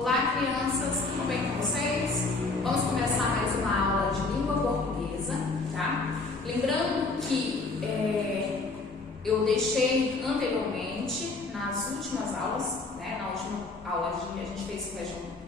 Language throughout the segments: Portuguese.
Olá, crianças, tudo bem com vocês? Vamos começar mais uma aula de língua portuguesa, tá? Lembrando que eu deixei anteriormente, nas últimas aulas, né? Na última aula a gente fez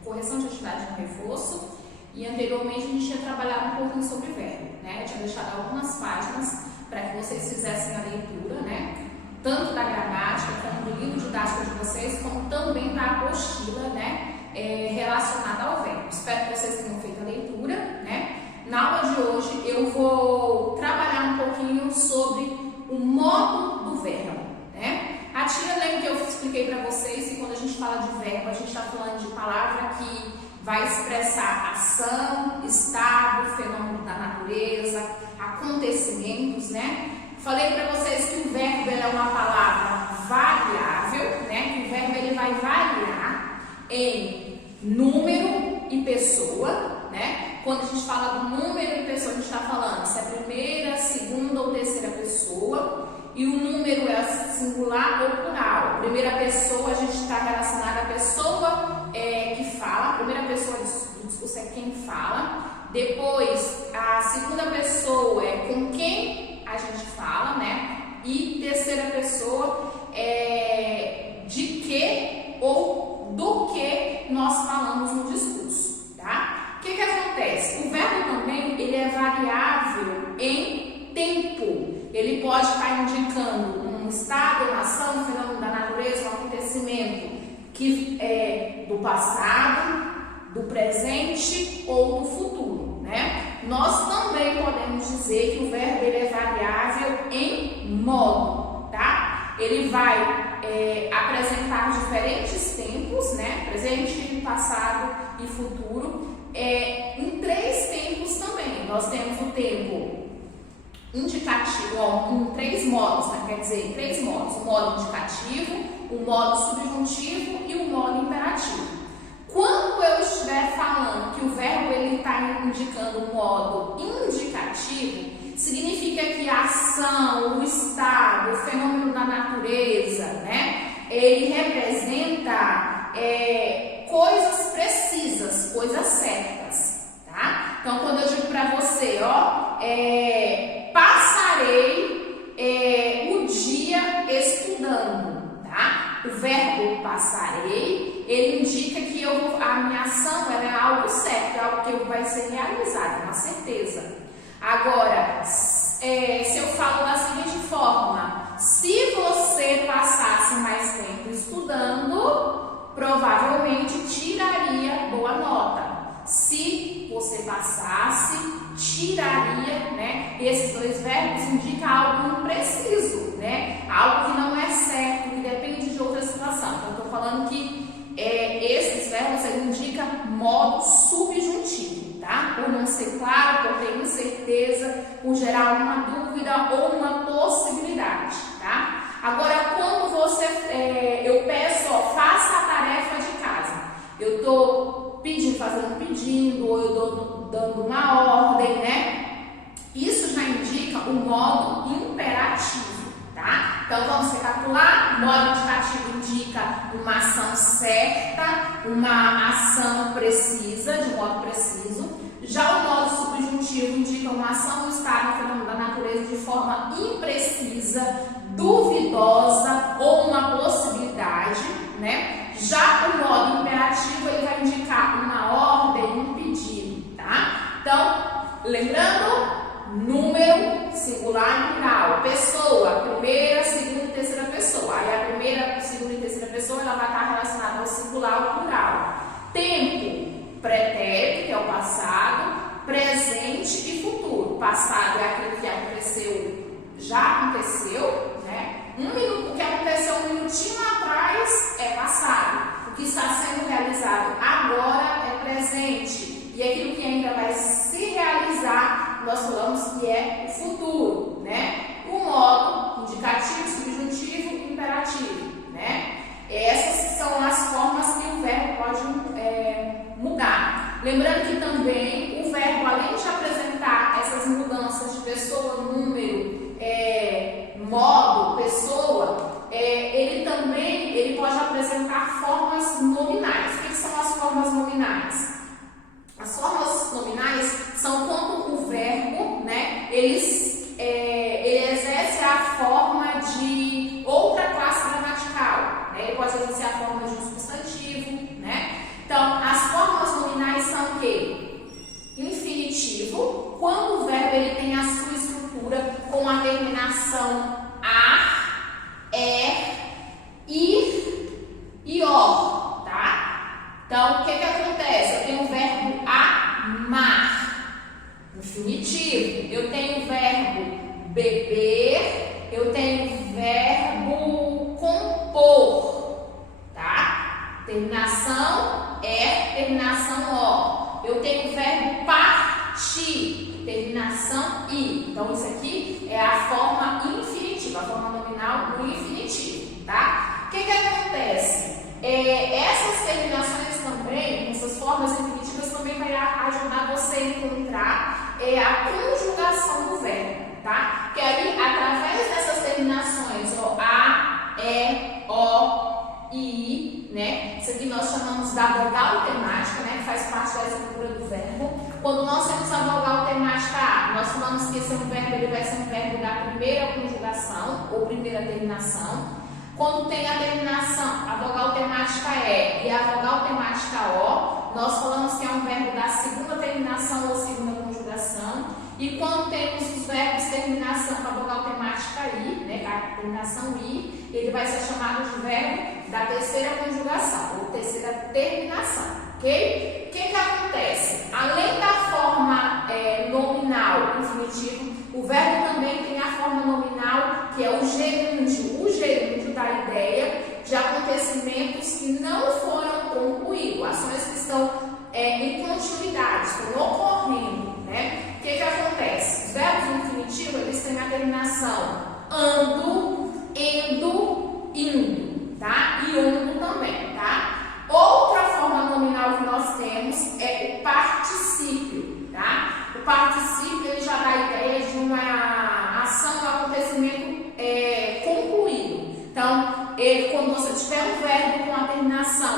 correção de atividade no reforço e anteriormente a gente tinha trabalhado um pouquinho sobre verbo, né? Eu tinha deixado algumas páginas para que vocês fizessem a leitura, né? Tanto da gramática, como do livro didático de vocês, como também da apostila, né? Relacionada ao verbo. Espero que vocês tenham feito a leitura, né? Na aula de hoje eu vou trabalhar um pouquinho sobre o modo do verbo, né? A tia lembra que eu expliquei para vocês que quando a gente fala de verbo, a gente está falando de palavra que vai expressar ação, estado, fenômeno da natureza, acontecimentos, né? Falei para vocês que o verbo é uma palavra variável, né? Que o verbo ele vai variar em número e pessoa, né? Quando a gente fala do número e pessoa, a gente está falando se é primeira, segunda ou terceira pessoa. E o número é singular ou plural. Primeira pessoa, a gente está relacionado à pessoa que fala. A primeira pessoa do discurso é quem fala. Depois, a segunda pessoa é com quem a gente fala, né? E terceira pessoa é de que ou do que nós falamos no discurso, tá? O que acontece? O verbo também, ele é variável em tempo. Ele pode estar indicando um estado, uma ação, um fenômeno da natureza, um acontecimento que é do passado, do presente ou do futuro, né? Nós também podemos dizer que o verbo ele é variável em modo, tá? Ele vai apresentar diferentes tempos, né? Presente, passado e futuro, em três tempos também. Nós temos o tempo indicativo, em três modos, né? Quer dizer, em três modos: o modo indicativo, o modo subjuntivo e o modo imperativo. Quando eu estiver falando que o verbo ele está indicando o modo indicativo, significa que a ação, o estado, o fenômeno da natureza, né? Ele representa coisas precisas, coisas certas, tá? Então, quando eu digo para você, passarei o dia estudando, tá? O verbo passarei, ele indica que a minha ação é algo certo, é algo que vai ser realizado, uma certeza. Agora, se eu falo da seguinte forma: se você passasse mais tempo estudando, provavelmente tiraria boa nota. Se você passasse, tiraria, né? Esses dois verbos indicam algo impreciso, né? Algo que não é certo, que depende de outra situação. Então, eu estou falando que esses verbos indicam modo subjuntivo, tá? Por não ser claro, por ter incerteza, por gerar uma dúvida ou uma possibilidade, tá? Agora, quando eu peço, faça a tarefa de casa, eu estou fazendo um pedido, ou eu estou dando uma ordem, né? Isso já indica o modo imperativo, tá? Então, vamos recapitular. O modo indicativo indica uma ação certa, uma ação precisa, de modo preciso. Já o modo subjuntivo indica uma ação, um estado, um fenômeno da natureza de forma imprecisa, duvidosa ou uma possibilidade, né? Já o modo imperativo, ele vai indicar uma ordem, um pedido, tá? Então, lembrando, número, singular e plural. Pessoa, primeira, segunda e terceira pessoa. Aí a primeira, segunda e terceira pessoa, ela vai estar relacionada ao singular ou plural. Tempo, pretérito, que é o passado, presente e futuro. Passado é aquilo que aconteceu, já aconteceu, né? O que aconteceu um minutinho atrás é passado. O que está sendo realizado agora é presente. E aquilo que ainda vai se realizar, nós falamos que é o futuro, né? O modo indicativo, subjuntivo e imperativo, né? Essas são as formas que o verbo pode mudar. Lembrando que também o verbo, além de apresentar essas mudanças de pessoa beber, eu tenho o verbo compor, tá? Terminação é, terminação ó. Eu tenho o verbo partir, terminação i. Então, isso aqui é a forma infinitiva, a forma nominal no infinitivo, tá? O que acontece? Essas terminações também, essas formas infinitivas também vai ajudar você a encontrar a conjugação do verbo, tá? Que aí, através dessas terminações, ó, a, e, o, i, né? Isso aqui nós chamamos da vogal temática, né? Que faz parte da estrutura do verbo. Quando nós temos a vogal temática a, nós falamos que esse é um verbo, ele vai ser um verbo da primeira conjugação ou primeira terminação. Quando tem a terminação, a vogal temática e a vogal temática o, nós falamos que é um verbo da segunda terminação ou segunda conjugação. E quando temos os verbos terminação com a vogal temática i, né, a terminação i, ele vai ser chamado de verbo da terceira conjugação ou terceira terminação, ok? O que acontece? Além da forma nominal infinitivo, o verbo também tem a forma nominal que é o gerúndio da ideia de acontecimentos que não foram concluídos, ações que estão em continuidade, estão ocorrendo, né? O que acontece? Os verbos infinitivos, eles têm a terminação ando, indo, indo, tá? E undo também, tá? Outra forma nominal que nós temos é o particípio, tá? O particípio, ele já dá a ideia de uma ação, um acontecimento concluído. Então, quando você tiver um verbo com a terminação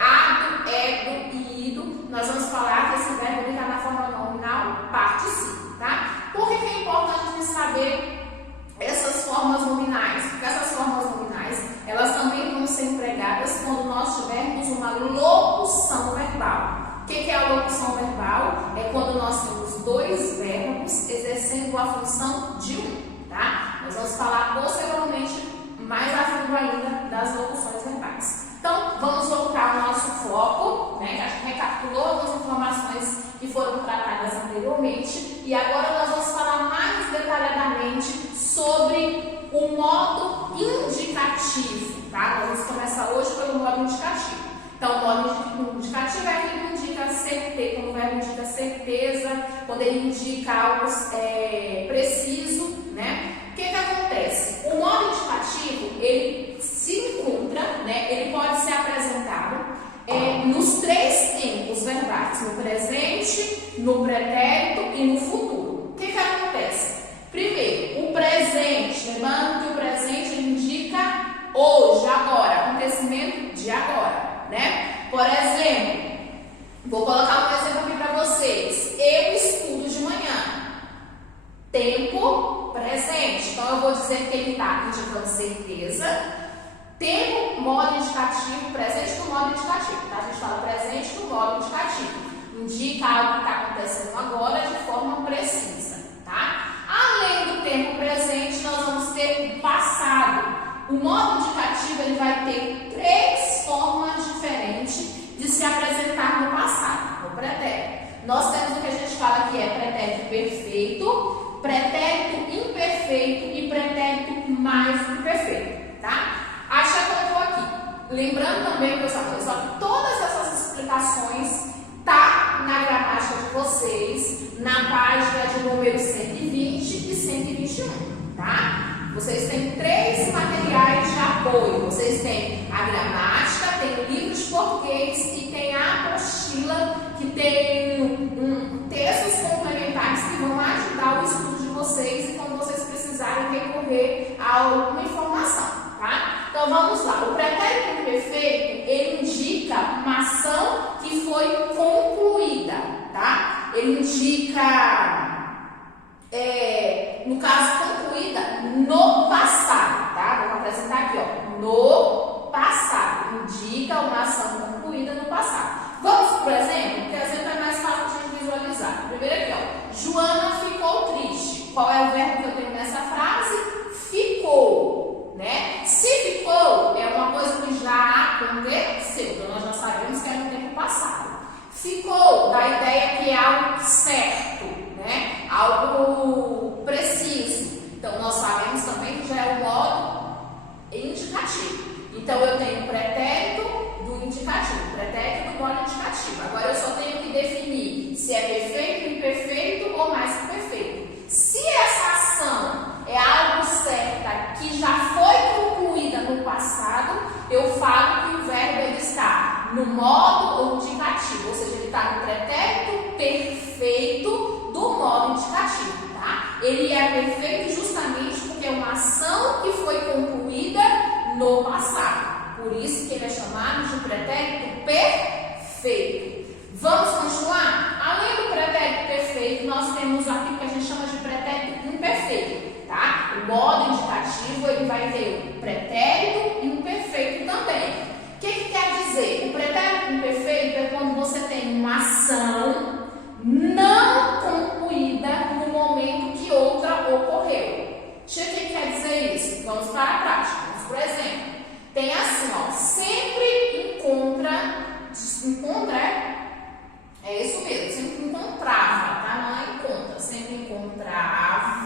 ado, edo e ido, nós vamos falar que esse verbo está na forma nominal particípio, tá? Por que é importante a gente saber essas formas nominais? Porque essas formas nominais, elas também vão ser empregadas quando nós tivermos uma locução verbal. O que é a locução verbal? É quando nós temos dois verbos exercendo a função de um, tá? Nós vamos falar posteriormente, mais a fundo ainda, das locuções verbais. Então, vamos voltar ao nosso foco, né? A gente recapitulou algumas informações que foram tratadas anteriormente e agora nós vamos falar mais detalhadamente sobre o modo indicativo, tá? Nós vamos começar hoje pelo modo indicativo. Então, o modo indicativo é aquele que indica certeza, quando o verbo indica certeza, quando ele indica algo preciso, né? O que acontece? O modo indicativo, ele se encontra, né? Ele pode ser apresentado nos três tempos verbais, no presente, no pretérito e no futuro. O que acontece? Primeiro, o presente, lembrando que o presente ele indica hoje, agora, acontecimento de agora, né? Por exemplo, vou colocar um exemplo aqui para vocês. Eu estudo de manhã. Tempo presente. Então, eu vou dizer que ele está indicando certeza. Tempo, modo indicativo, presente no modo indicativo. Tá? A gente fala presente no modo indicativo. Indica algo que está acontecendo agora de forma precisa. Tá? Além do tempo presente, nós vamos ter o passado. O modo indicativo ele vai ter três formas diferentes de se apresentar no passado, no pretérito. Nós temos o que a gente fala que é pretérito perfeito, pretérito imperfeito e pretérito mais do que perfeito, tá? Acho que eu estou aqui. Lembrando também, pessoal, que todas essas explicações tá na gramática de vocês, na página de número 120 e 121, tá? Vocês têm três materiais de apoio. Vocês têm a gramática, tem o livro de português e tem a apostila, que tem textos complementares que vão ajudar o estudo de vocês e quando vocês precisarem recorrer a alguma informação, tá? Então vamos lá. O pretérito imperfeito, ele indica uma ação que foi concluída, tá? Ele indica, no caso, concluída no passado, tá? Vou apresentar aqui, ó. No passado. Indica uma ação concluída no passado. Vamos por exemplo, porque exemplo é mais fácil de visualizar. Primeiro aqui, ó. Joana ficou triste. Qual é o verbo que eu tenho nessa frase? Ficou, né? Se ficou, é uma coisa que já aconteceu. Então, nós já sabemos que é no tempo passado. Ficou, dá a ideia que é algo certo, né? Algo preciso. ele é perfeito justamente porque é uma ação que foi concluída no passado. Por isso que ele é chamado de pretérito perfeito. Vamos continuar? Além do pretérito perfeito, nós temos aquilo que a gente chama de pretérito imperfeito, tá? O modo indicativo, ele vai ter o pretérito imperfeito também. O que quer dizer? O pretérito imperfeito é quando você tem uma ação não concluída no momento que outra ocorreu. O que quer dizer isso? Vamos para a prática. Por exemplo, tem assim, ó, sempre encontra, é isso mesmo, sempre encontrava, tá? Não é encontra, sempre encontrava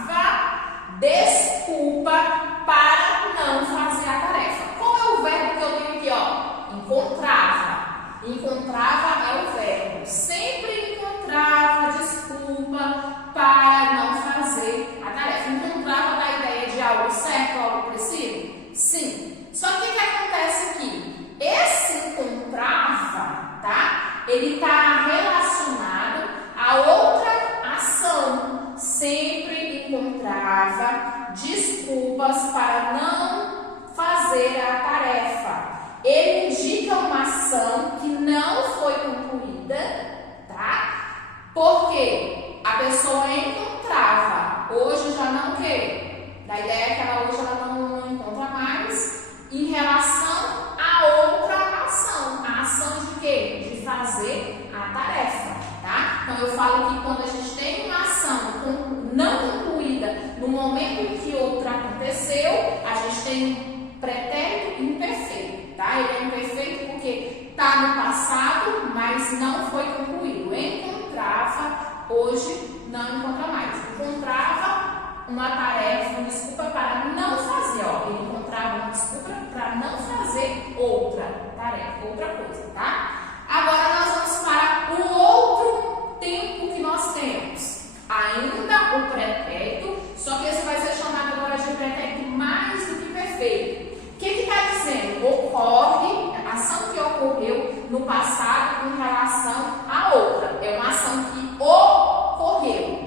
desculpa para não fazer a tarefa. Qual é o verbo que eu tenho aqui, ó? Encontrava. Encontrava é o verbo. Sempre encontrava desculpa para não fazer a tarefa. Encontrava dá a ideia de algo certo, algo preciso? Sim. Só que o que acontece aqui? Esse encontrava, tá? Ele está relacionado a outra ação. Sempre encontrava desculpas para não fazer a tarefa. Ele indica uma ação que não foi concluída, tá? Porque a pessoa encontrava, hoje já não quer. Da ideia que ela hoje ela não encontra mais em relação a outra ação. A ação de quê? De fazer a tarefa, tá? Então eu falo que quando a gente tem uma ação não concluída no momento em que outra aconteceu, a gente tem um pretérito imperfeito, tá? Ele é imperfeito porque está no passado, mas não foi concluído. Encontrava, hoje não encontra mais. Encontrava uma tarefa, uma desculpa para não fazer, ó. Ele encontrava uma desculpa para não fazer outra tarefa, outra coisa, tá? Agora nós vamos para o outro tempo que nós temos. Ainda o pretérito, só que esse vai ser chamado agora de pretérito mais do que perfeito. O que está dizendo? Ocorre, a ação que ocorreu no passado em relação a outra. É uma ação que ocorreu.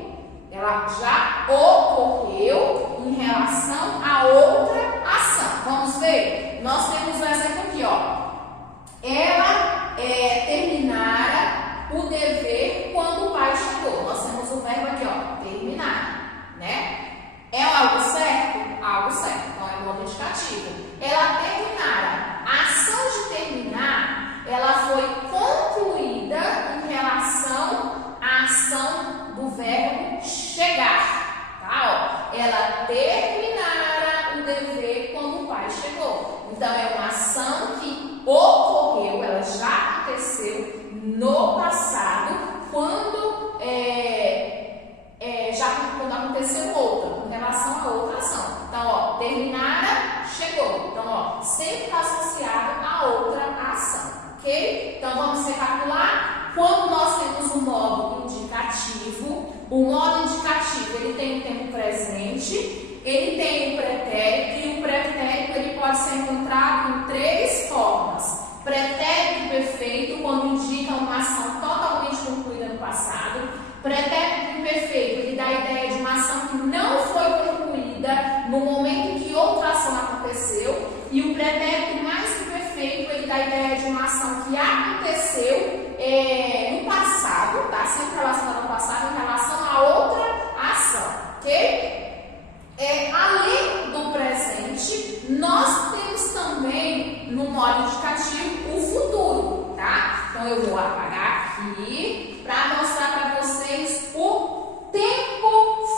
Ela já ocorreu em relação a outra ação. Vamos ver? Nós temos um exemplo aqui, ó. Ela terminara o dever quando o pai chegou. Nós temos o verbo aqui, ó, terminar, né? É algo certo? Algo certo. Então, é modo indicativo. Ela terminara. A ação de terminar, ela foi concluída em relação à ação do verbo chegar, tá? Ó, ela terminara o dever quando o pai chegou. Então, é uma ação que ocorreu, ela já aconteceu no passado, quando aconteceu outra, em relação a outra ação. Então, ó, terminara, chegou. Então, ó, sempre está associado a outra ação, ok? Então, vamos recapitular. Quando nós temos um modo indicativo, o modo indicativo, ele tem o tempo presente, ele tem o pretérito, e o pretérito ele pode ser encontrado em três formas. Pretérito perfeito, quando indica uma ação totalmente concluída no passado. Pretérito imperfeito, ele dá a ideia de uma ação que não foi concluída no momento em que outra ação aconteceu. E o pretérito mais que perfeito, ele dá a ideia de uma ação que aconteceu no passado, tá? Sempre relacionada ao passado, em relação a outra ação, ok? Além do presente, nós temos também, no modo indicativo, o futuro, tá? Então, eu vou apagar aqui para mostrar para vocês o tempo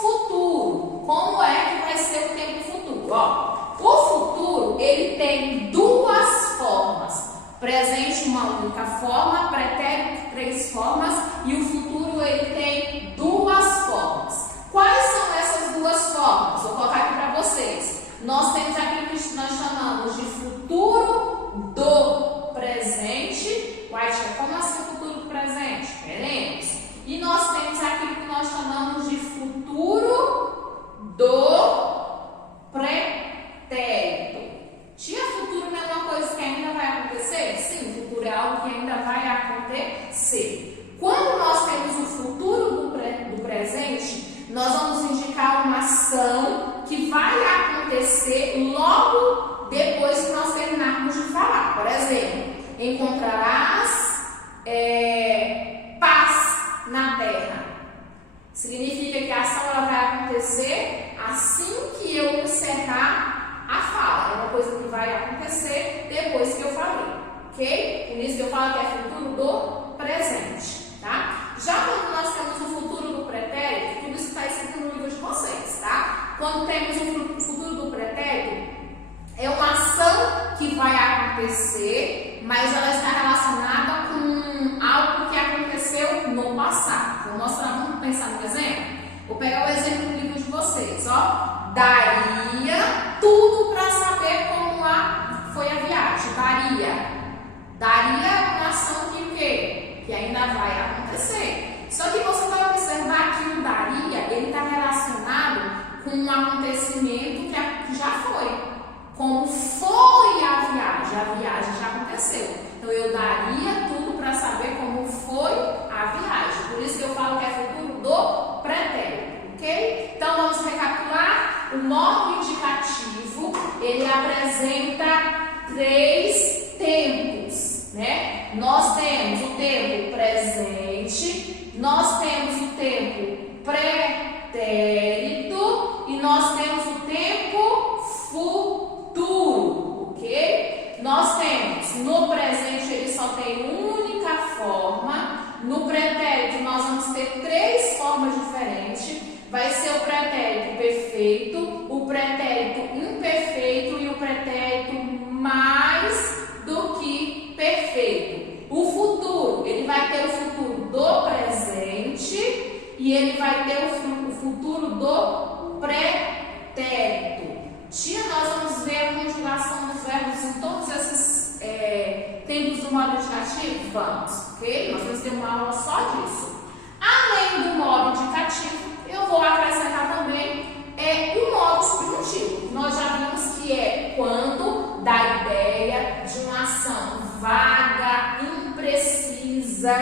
futuro. Como é que vai ser o tempo futuro? Ó, o futuro, ele tem duas formas. Presente, uma única forma, pretérito, três formas, e o futuro, ele tem duas formas. Quais são essas duas formas? Vou colocar aqui para vocês. Nós temos aquilo que nós chamamos de futuro do presente. Uai, como assim o futuro do presente? Veremos. E nós temos aquilo que nós chamamos de futuro do pretérito. Tia, futuro não é uma coisa que ainda vai acontecer? Sim, o futuro é algo que ainda vai acontecer. Quando nós temos o futuro do acontecer logo depois que nós terminarmos de falar. Por exemplo, encontrarás paz na terra. Significa que a ação ela vai acontecer assim que eu encerrar a fala. É uma coisa que vai acontecer depois que eu falei, ok? Por isso que eu falo que é futuro do presente, tá? Já quando nós temos o futuro do pretérito, tudo isso está escrito no livro de vocês, tá? Quando temos o futuro do pretérito, é uma ação que vai acontecer, mas ela está relacionada com algo que aconteceu no passado. Vou mostrar, vamos pensar no exemplo? Vou pegar o exemplo do livro de vocês, ó. Daria tudo para saber como foi a viagem. Daria uma ação que o quê? Que ainda vai acontecer. Só que você vai observar que o daria, ele está relacionado com um acontecimento que já foi. Como foi a viagem já aconteceu. Então eu daria tudo para saber como foi a viagem. Por isso que eu falo que é futuro do pretérito, ok? Então vamos recapitular. O modo indicativo, ele apresenta 3 tempos, né? Nós temos o tempo presente, nós temos o tempo pretérito e nós temos o tempo futuro, ok? Nós temos no presente ele só tem única forma, no pretérito nós vamos ter 3 formas diferentes, vai ser o pretérito perfeito, o pretérito imperfeito e o pretérito mais do que perfeito. O futuro, ele vai ter o futuro do presente e ele vai ter o futuro do pretérito. Tia, nós vamos ver a conjugação dos verbos em todos esses tempos do modo indicativo? Vamos, ok? Nós vamos ter uma aula só disso. Além do modo indicativo, eu vou acrescentar também o modo subjuntivo. Nós já vimos que é quando dá ideia de uma ação vaga, imprecisa,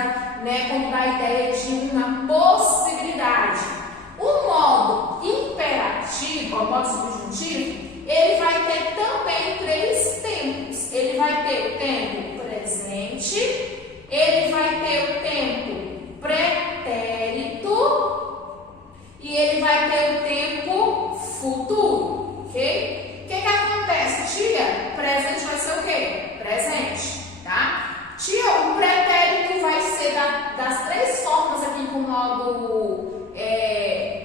né? Quando dá ideia de uma possibilidade. O modo imperativo, o modo subjuntivo, ele vai ter também 3 tempos. Ele vai ter o tempo presente, ele vai ter o tempo pretérito e ele vai ter o tempo futuro, ok? O que acontece, tia? Presente vai ser o quê? Presente, tá? Tia, o pretérito vai ser das 3 formas aqui com o modo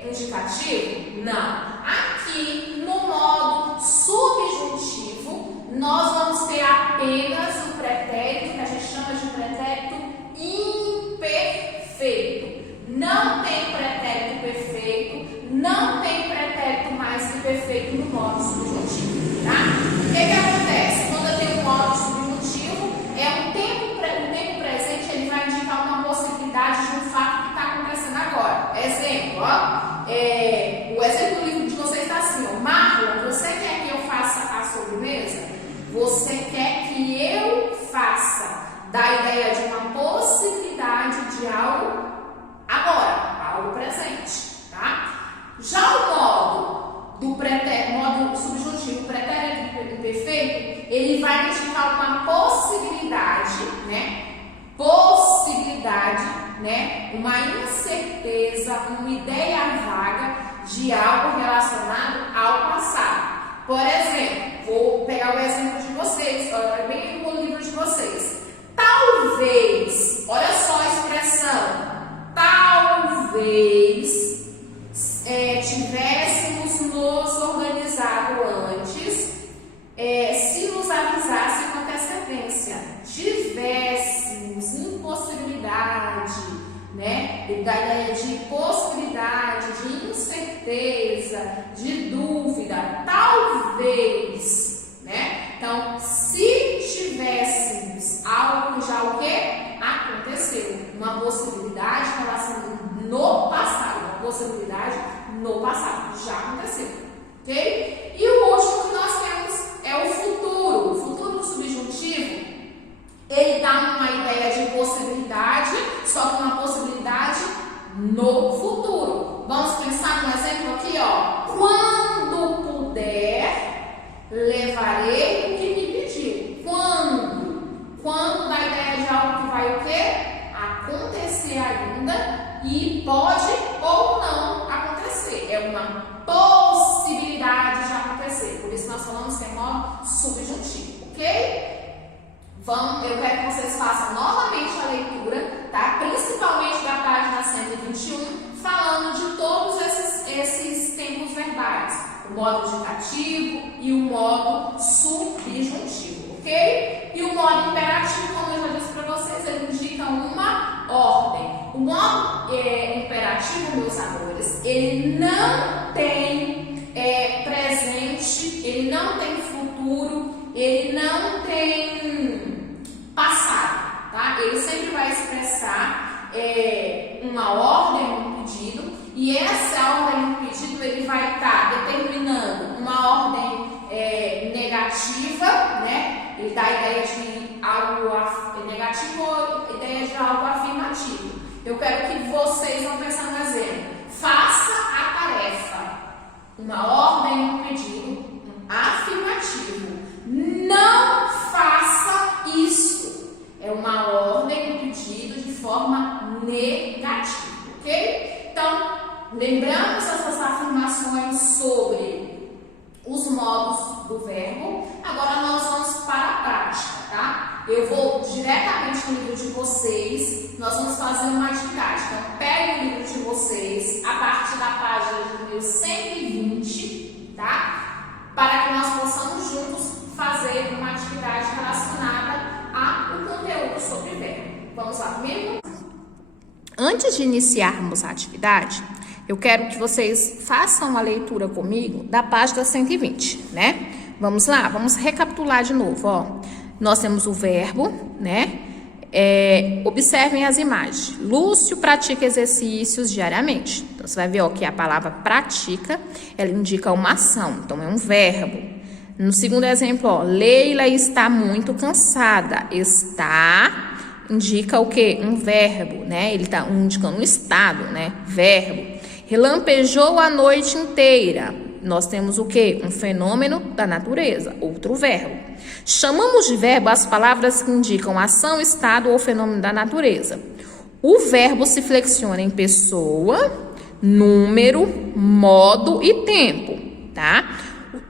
indicativo? Não. Aqui no modo subjuntivo, nós vamos ter apenas o pretérito, que a gente chama de pretérito imperfeito. Não tem pretérito perfeito, não tem pretérito mais que perfeito no modo subjuntivo, tá? O que acontece? Quando eu tenho um modo subjuntivo, o tempo presente ele vai indicar uma possibilidade de um fato que está acontecendo agora. Exemplo, ó. O exemplo do livro de vocês está assim, ó. Marlon, você quer que eu faça a sobremesa? Você quer que eu faça? Dá a ideia de uma possibilidade de algo agora, algo presente, tá? Já o modo do modo subjuntivo, pretérito imperfeito, ele vai indicar uma possibilidade, né? Uma incerteza, uma ideia vaga de algo relacionado ao passado. Por exemplo, vou pegar o exemplo de vocês, olha bem no livro de vocês. Talvez, olha só a expressão, talvez tivéssemos nos organizado antes, se nos avisasse com antecedência, tivéssemos impossibilidade, né? Da ideia de possibilidade, de incerteza, de dúvida, talvez, né? Então, se tivéssemos algo que já o quê? Aconteceu, uma possibilidade relacionada no passado, uma possibilidade no passado, já aconteceu, ok? E o último que nós temos é o futuro. O futuro do subjuntivo, ele dá uma ideia de possibilidade, só que uma possibilidade ok? Eu quero que vocês façam novamente a leitura, tá? Principalmente da página 121, falando de todos esses tempos verbais. O modo indicativo e o modo subjuntivo, ok? E o modo imperativo, como eu já disse para vocês, ele indica uma ordem. O modo imperativo, meus amores, ele não tem presente, ele não tem futuro, ele não tem passado, tá? Ele sempre vai expressar uma ordem, um pedido, e essa ordem, um pedido, ele vai estar determinando uma ordem negativa, né? Ele dá a ideia de algo negativo ou ideia de algo afirmativo. Eu quero que vocês vão pensar no exemplo. Faça a tarefa. Uma ordem, um pedido, um afirmativo. Não faça isso. É uma ordem, um pedido de forma negativa, ok? Então, lembramos essas afirmações sobre os modos do verbo. Agora nós vamos para a prática, tá? Eu vou diretamente no livro de vocês, nós vamos fazer uma atividade. Então, pegue o livro de vocês a partir da página de número 120, tá? Para que nós possamos juntos fazer uma atividade relacionada ao conteúdo sobre verbo. Vamos lá comigo? Antes de iniciarmos a atividade, eu quero que vocês façam a leitura comigo da página 120, né? Vamos lá, vamos recapitular de novo, ó. Nós temos o verbo, né? Observem as imagens. Lúcio pratica exercícios diariamente. Então, você vai ver, ó, que a palavra pratica, ela indica uma ação, então é um verbo. No segundo exemplo, ó, Leila está muito cansada. Está indica o quê? Um verbo, né? Ele está indicando um estado, né? Verbo. Relampejou a noite inteira. Nós temos o quê? Um fenômeno da natureza, outro verbo. Chamamos de verbo as palavras que indicam ação, estado ou fenômeno da natureza. O verbo se flexiona em pessoa, número, modo e tempo, tá?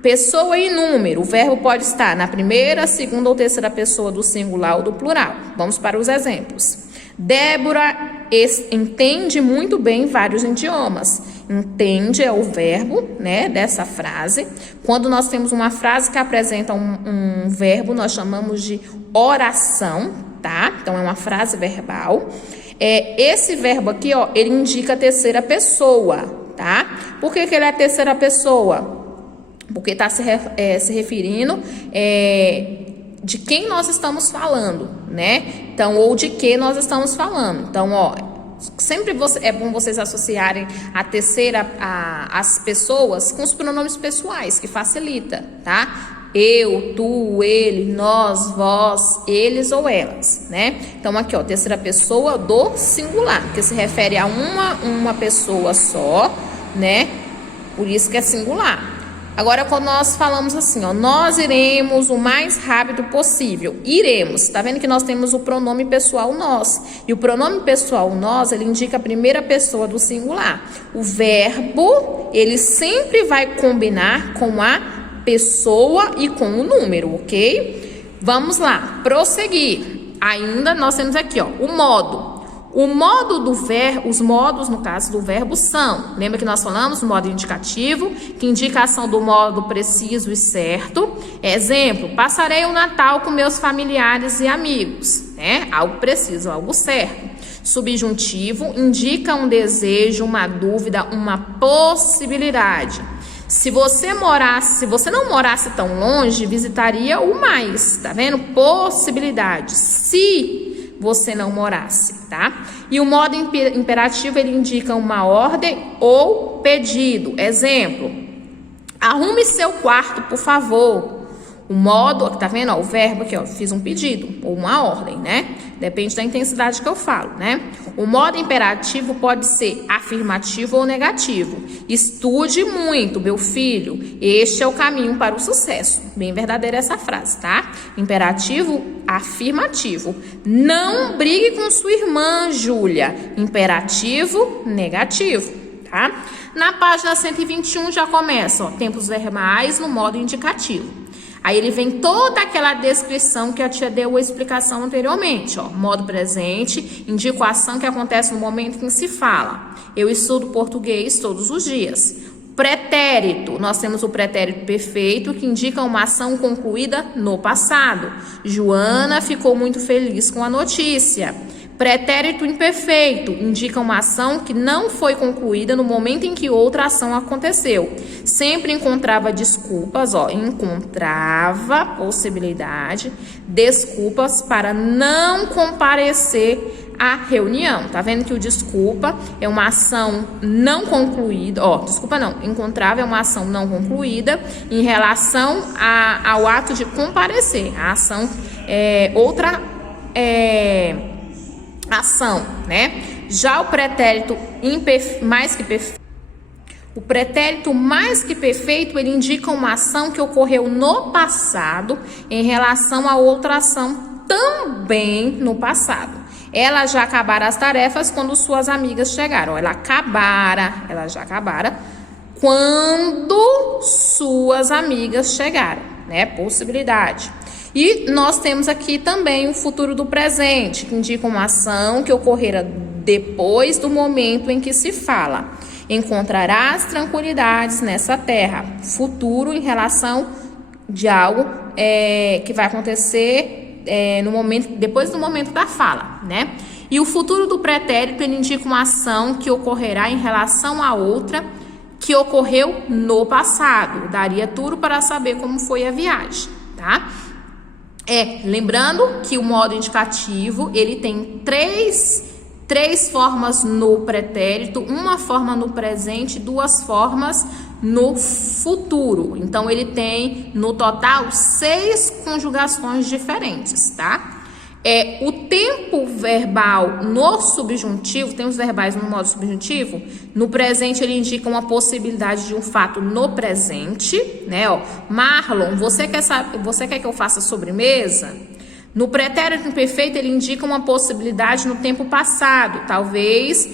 Pessoa e número. O verbo pode estar na primeira, segunda ou terceira pessoa do singular ou do plural. Vamos para os exemplos. Débora entende muito bem vários idiomas. Entende é o verbo, né, dessa frase. Quando nós temos uma frase que apresenta um verbo, nós chamamos de oração, tá? Então, é uma frase verbal. Esse verbo aqui, ó, ele indica a terceira pessoa, tá? Por que ele é a terceira pessoa? Porque está se referindo de quem nós estamos falando, né? Então, ou de que nós estamos falando. Então, ó, sempre é bom vocês associarem a terceira, as pessoas com os pronomes pessoais, que facilita, tá? Eu, tu, ele, nós, vós, eles ou elas, né? Então, aqui, ó, terceira pessoa do singular, que se refere a uma pessoa só, né? Por isso que é singular. Agora, quando nós falamos assim, ó, nós iremos o mais rápido possível. Iremos. Tá vendo que nós temos o pronome pessoal nós. E o pronome pessoal nós, ele indica a primeira pessoa do singular. O verbo, ele sempre vai combinar com a pessoa e com o número, ok? Vamos lá, prosseguir. Ainda nós temos aqui, ó, o modo. O modo do verbo, os modos, no caso do verbo, são, lembra que nós falamos, o modo indicativo, que indica a ação do modo preciso e certo. Exemplo, passarei o Natal com meus familiares e amigos, né? Algo preciso, algo certo. Subjuntivo, indica um desejo, uma dúvida, uma possibilidade. Se você não morasse tão longe, visitaria o mais, tá vendo? Possibilidade. Se você não morasse, tá? E o modo imperativo, ele indica uma ordem ou pedido. Exemplo, arrume seu quarto, por favor. O modo, tá vendo? Ó, o verbo aqui, ó, fiz um pedido ou uma ordem, né? Depende da intensidade que eu falo, né? O modo imperativo pode ser afirmativo ou negativo. Estude muito, meu filho. Este é o caminho para o sucesso. Bem verdadeira essa frase, tá? Imperativo, afirmativo. Não brigue com sua irmã, Júlia. Imperativo, negativo, tá? Na página 121 já começa, ó, tempos verbais no modo indicativo. Aí ele vem toda aquela descrição que a tia deu a explicação anteriormente, ó. Modo presente, indica a ação que acontece no momento em que se fala. Eu estudo português todos os dias. Pretérito, nós temos o pretérito perfeito, que indica uma ação concluída no passado. Joana ficou muito feliz com a notícia. Pretérito imperfeito indica uma ação que não foi concluída no momento em que outra ação aconteceu. Sempre encontrava desculpas, ó, encontrava possibilidade, desculpas para não comparecer à reunião. Tá vendo que o desculpa é uma ação não concluída, ó, desculpa não, encontrava é uma ação não concluída em relação ao ato de comparecer. A ação é outra ação, né? Já o pretérito mais que perfeito, o pretérito mais que perfeito, ele indica uma ação que ocorreu no passado em relação a outra ação também no passado. Ela já acabara as tarefas quando suas amigas chegaram. Ela já acabara quando suas amigas chegaram, né? Possibilidade. E nós temos aqui também o futuro do presente, que indica uma ação que ocorrera depois do momento em que se fala. Encontrarás tranquilidades nessa terra. Futuro em relação de algo que vai acontecer no momento, depois do momento da fala, né? E o futuro do pretérito, ele indica uma ação que ocorrerá em relação a outra que ocorreu no passado. Daria tudo para saber como foi a viagem, tá? Lembrando que o modo indicativo, ele tem três formas no pretérito, uma forma no presente, duas formas no futuro. Então, ele tem, no total, 6 conjugações diferentes, tá? O tempo verbal no subjuntivo, tem os verbais no modo subjuntivo, no presente ele indica uma possibilidade de um fato no presente, né? Ó, Marlon, você quer que eu faça sobremesa? No pretérito imperfeito ele indica uma possibilidade no tempo passado, talvez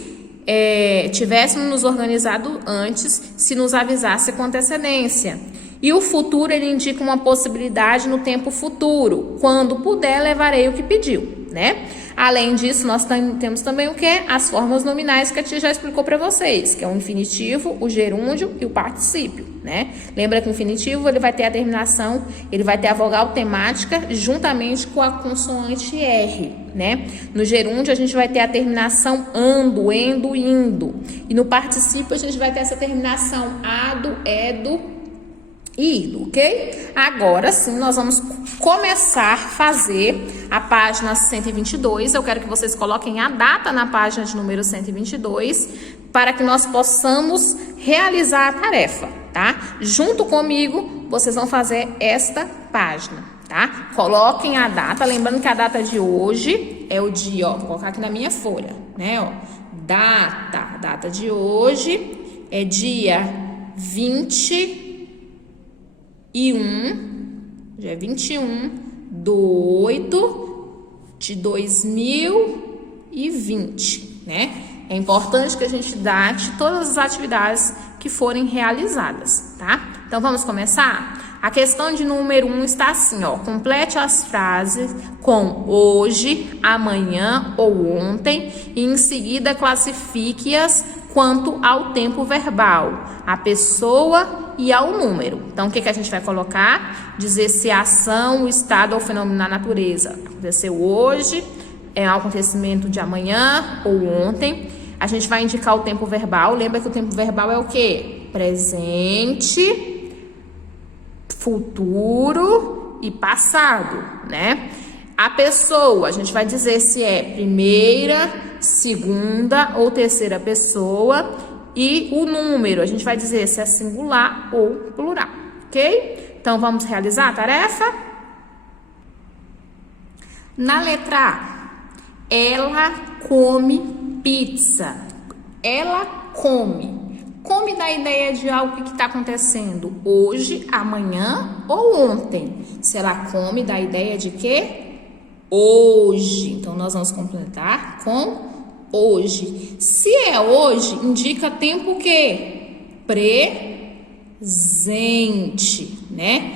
tivéssemos nos organizado antes se nos avisasse com antecedência. E o futuro, ele indica uma possibilidade no tempo futuro. Quando puder, levarei o que pediu, né? Além disso, nós temos também o quê? As formas nominais que a tia já explicou para vocês, que é o infinitivo, o gerúndio e o particípio, né? Lembra que o infinitivo, ele vai ter a terminação, ele vai ter a vogal temática juntamente com a consoante R, né? No gerúndio, a gente vai ter a terminação ando, endo, indo. E no particípio, a gente vai ter essa terminação ado, edo, ido, ok? Agora sim, nós vamos começar a fazer a página 122. Eu quero que vocês coloquem a data na página de número 122 para que nós possamos realizar a tarefa, tá? Junto comigo, vocês vão fazer esta página, tá? Coloquem a data, lembrando que a data de hoje é o dia, ó, vou colocar aqui na minha folha, né, ó. Data de hoje é dia 21 de 8 de 2020, né? É importante que a gente date todas as atividades que forem realizadas, tá? Então, vamos começar? A questão de número 1 está assim, ó. Complete as frases com hoje, amanhã ou ontem e em seguida classifique-as quanto ao tempo verbal, a pessoa e ao número. Então, o que a gente vai colocar? Dizer se a ação, o estado ou o fenômeno na natureza aconteceu hoje, é um acontecimento de amanhã ou ontem. A gente vai indicar o tempo verbal. Lembra que o tempo verbal é o quê? Presente, futuro e passado, né? A pessoa, a gente vai dizer se é primeira, segunda ou terceira pessoa. E o número, a gente vai dizer se é singular ou plural, ok? Então, vamos realizar a tarefa? Na letra A, ela come pizza. Ela come. Come dá a ideia de algo que está acontecendo hoje, amanhã ou ontem. Se ela come, dá a ideia de quê? Hoje. Então, nós vamos completar com hoje. Se é hoje, indica tempo o quê? Presente, né?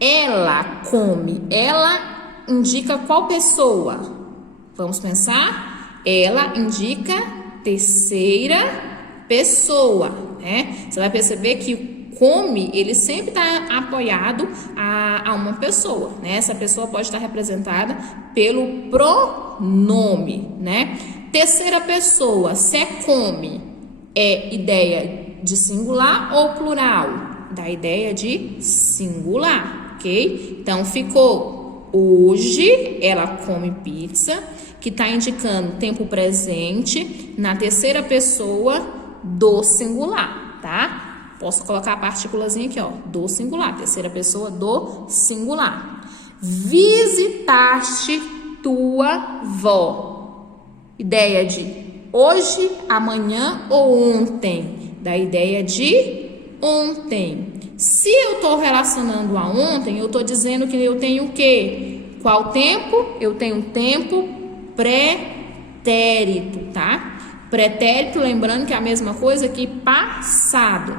Ela come. Ela indica qual pessoa? Vamos pensar? Ela indica terceira pessoa, né? Você vai perceber que come, ele sempre está apoiado a uma pessoa, né? Essa pessoa pode estar representada pelo pronome, né? Terceira pessoa, se é come, é ideia de singular ou plural? Da ideia de singular, ok? Então, ficou hoje, ela come pizza, que está indicando tempo presente na terceira pessoa do singular, tá? Posso colocar a partículazinha aqui, ó, do singular, terceira pessoa do singular. Visitaste tua vó. Ideia de hoje, amanhã ou ontem. Da ideia de ontem. Se eu estou relacionando a ontem, eu estou dizendo que eu tenho o quê? Qual tempo? Eu tenho tempo pretérito, tá? Pretérito, lembrando que é a mesma coisa que passado.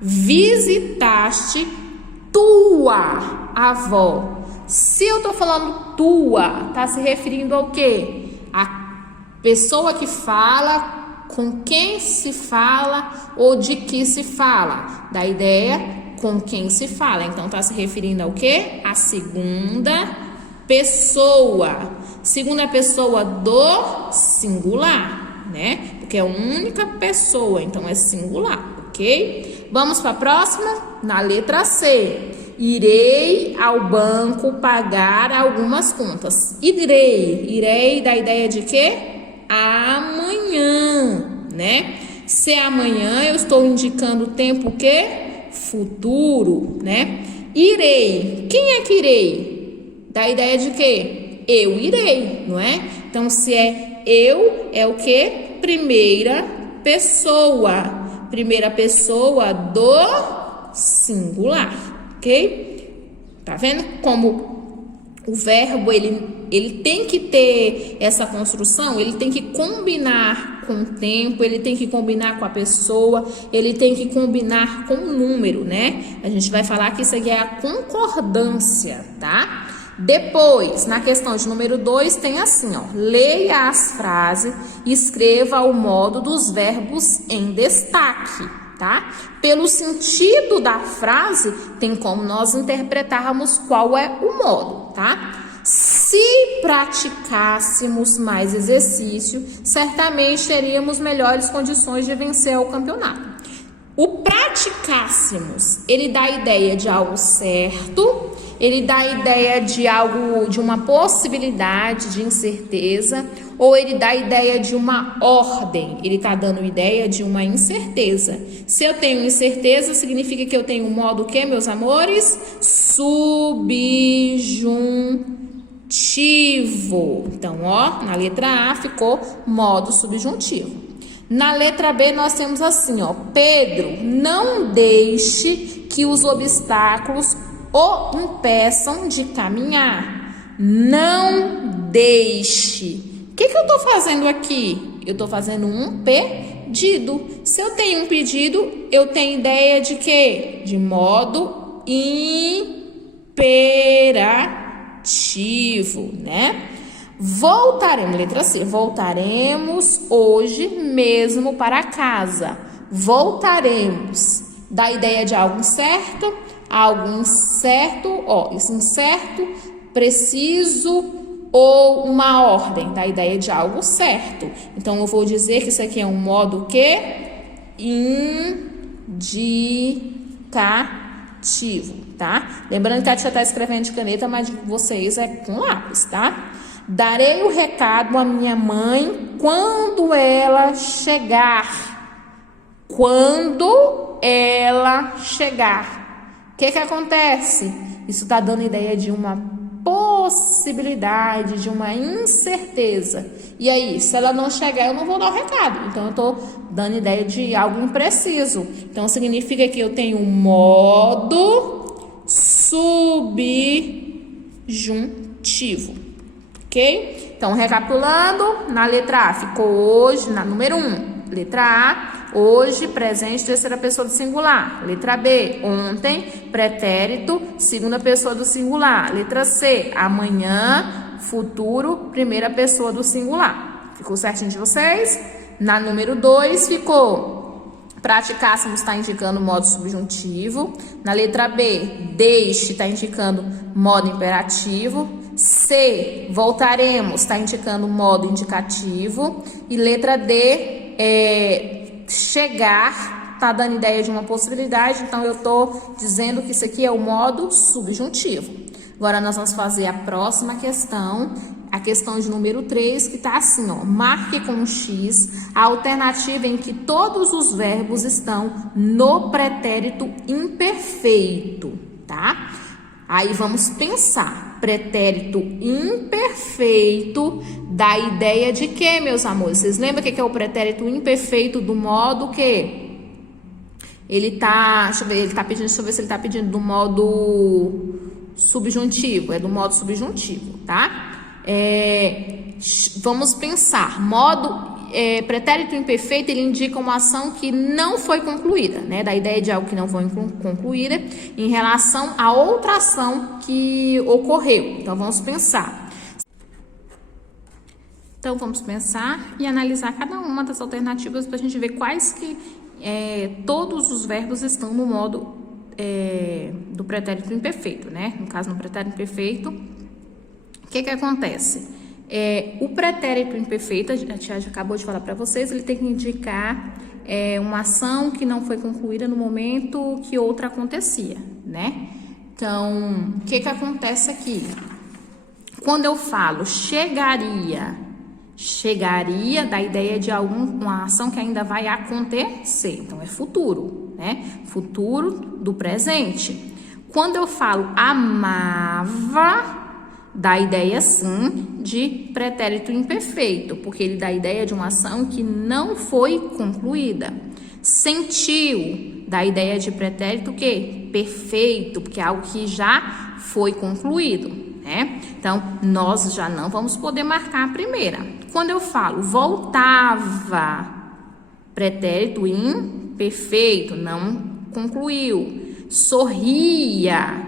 Visitaste tua avó. Se eu tô falando tua, tá se referindo ao quê? A pessoa que fala, com quem se fala ou de que se fala. Da ideia com quem se fala. Então tá se referindo ao quê? A segunda pessoa. Segunda pessoa do singular, né? Porque é a única pessoa, então é singular. Ok? Vamos para a próxima? Na letra C. Irei ao banco pagar algumas contas. Irei da ideia de quê? Amanhã, né? Se é amanhã, eu estou indicando o tempo quê? Futuro, né? Irei. Quem é que irei? Da ideia de quê? Eu irei, não é? Então, se é eu, é o quê? Primeira pessoa. Primeira pessoa do singular, ok? Tá vendo como o verbo, ele tem que ter essa construção, ele tem que combinar com o tempo, ele tem que combinar com a pessoa, ele tem que combinar com o número, né? A gente vai falar que isso aqui é a concordância, tá? Depois, na questão de número 2, tem assim, ó. Leia as frases e escreva o modo dos verbos em destaque, tá? Pelo sentido da frase, tem como nós interpretarmos qual é o modo, tá? Se praticássemos mais exercício, certamente teríamos melhores condições de vencer o campeonato. O praticássemos, ele dá a ideia de algo certo, ele dá a ideia de algo, de uma possibilidade de incerteza, ou ele dá a ideia de uma ordem, ele está dando a ideia de uma incerteza. Se eu tenho incerteza, significa que eu tenho um modo o quê, meus amores? Subjuntivo. Então, ó, na letra A ficou modo subjuntivo. Na letra B nós temos assim, ó, Pedro, não deixe que os obstáculos o impeçam de caminhar. Não deixe. O que eu estou fazendo aqui? Eu estou fazendo um pedido. Se eu tenho um pedido, eu tenho ideia de quê? De modo imperativo, né? Voltaremos, letra C, voltaremos hoje mesmo para casa. Voltaremos. Da ideia de algo certo, algo incerto, ó, isso incerto, preciso ou uma ordem. Da ideia de algo certo. Então, eu vou dizer que isso aqui é um modo que indicativo, tá? Lembrando que a tia está escrevendo de caneta, mas de vocês é com lápis, tá? Darei o recado à minha mãe quando ela chegar. Quando ela chegar. O que acontece? Isso está dando ideia de uma possibilidade, de uma incerteza. E aí, se ela não chegar, eu não vou dar o recado. Então, eu estou dando ideia de algo impreciso. Então, significa que eu tenho um modo subjuntivo. Ok? Então, recapitulando, na letra A ficou hoje, na número 1. Letra A, Hoje, presente, terceira pessoa do singular. Letra B, ontem, pretérito, segunda pessoa do singular. Letra C, amanhã, futuro, primeira pessoa do singular. Ficou certinho de vocês? Na número 2 ficou praticássemos, está indicando modo subjuntivo. Na letra B, deixe, está indicando modo imperativo. C, voltaremos, está indicando modo indicativo. E letra D, chegar, está dando ideia de uma possibilidade. Então, eu estou dizendo que isso aqui é o modo subjuntivo. Agora, nós vamos fazer a próxima questão. A questão de número 3, que está assim, ó. Marque com um X a alternativa em que todos os verbos estão no pretérito imperfeito, tá? Aí vamos pensar. Pretérito imperfeito dá ideia de quê, meus amores? Vocês lembram o que é o pretérito imperfeito do modo que? Ele tá, deixa eu ver, ele tá pedindo, deixa eu ver se ele tá pedindo do modo subjuntivo. É do modo subjuntivo, tá? Vamos pensar, pretérito imperfeito, ele indica uma ação que não foi concluída, né? Da ideia de algo que não foi concluída em relação a outra ação que ocorreu. Então, vamos pensar. Então, vamos pensar e analisar cada uma das alternativas para a gente ver quais que todos os verbos estão no modo do pretérito imperfeito, né? No caso, no pretérito imperfeito, o que acontece? O pretérito imperfeito, a tia já acabou de falar para vocês, ele tem que indicar uma ação que não foi concluída no momento que outra acontecia, né? Então, o que acontece aqui? Quando eu falo chegaria dá ideia de uma ação que ainda vai acontecer. Então, é futuro, né? Futuro do presente. Quando eu falo amava, dá ideia, sim, de pretérito imperfeito, porque ele dá a ideia de uma ação que não foi concluída. Sentiu, dá a ideia de pretérito que? Perfeito, porque é algo que já foi concluído, né? Então, nós já não vamos poder marcar a primeira. Quando eu falo voltava, pretérito imperfeito, não concluiu. Sorria,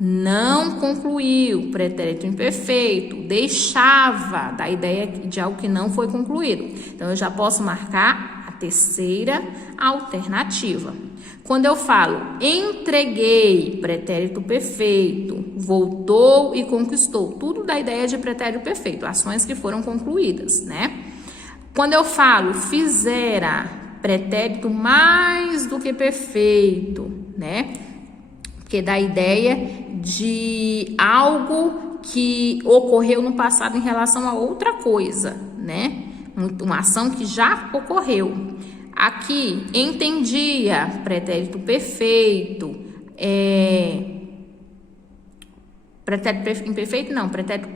não concluiu, pretérito imperfeito. Deixava, dá a ideia de algo que não foi concluído. Então, eu já posso marcar a terceira alternativa. Quando eu falo entreguei, pretérito perfeito, voltou e conquistou, tudo dá ideia de pretérito perfeito, ações que foram concluídas, né? Quando eu falo fizera, pretérito mais do que perfeito, né? Porque dá ideia de algo que ocorreu no passado em relação a outra coisa, né? Uma ação que já ocorreu. Aqui, entendia, pretérito perfeito, pretérito imperfeito não, pretérito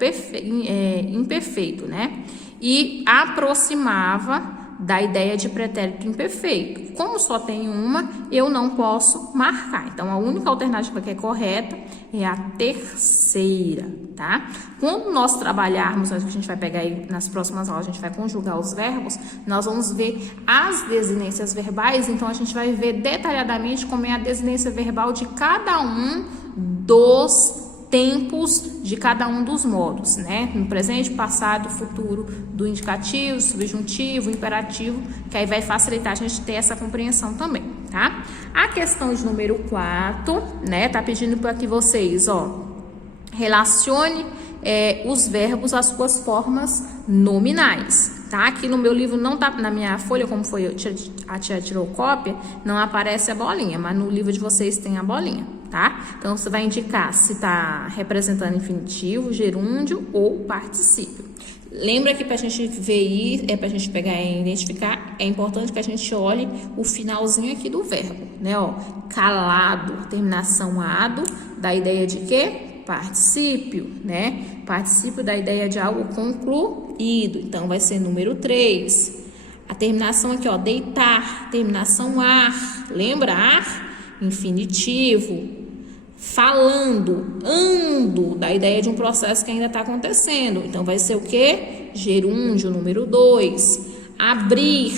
imperfeito, né? E aproximava da ideia de pretérito imperfeito. Como só tem uma, eu não posso marcar. Então, a única alternativa que é correta é a terceira, tá? Quando nós trabalharmos, a gente vai pegar aí nas próximas aulas, a gente vai conjugar os verbos, nós vamos ver as desinências verbais, então a gente vai ver detalhadamente como é a desinência verbal de cada um dos tempos de cada um dos modos, né? No presente, passado, futuro, do indicativo, subjuntivo, imperativo, que aí vai facilitar a gente ter essa compreensão também, tá? A questão de número 4, né? Tá pedindo para que vocês, relacione os verbos às suas formas nominais, tá? Aqui no meu livro não tá, na minha folha, como foi, a tia tirou cópia, não aparece a bolinha, mas no livro de vocês tem a bolinha, tá? Então, você vai indicar se está representando infinitivo, gerúndio ou particípio. Lembra que para a gente ver, para a gente pegar e identificar, é importante que a gente olhe o finalzinho aqui do verbo, né? Calado, terminação ado, dá ideia de quê? Particípio, né? Particípio dá ideia de algo concluído, então vai ser número 3. A terminação aqui, deitar, terminação ar, lembra? Ar, infinitivo. Falando, ando, dá ideia de um processo que ainda está acontecendo. Então, vai ser o quê? Gerúndio, número 2. Abrir,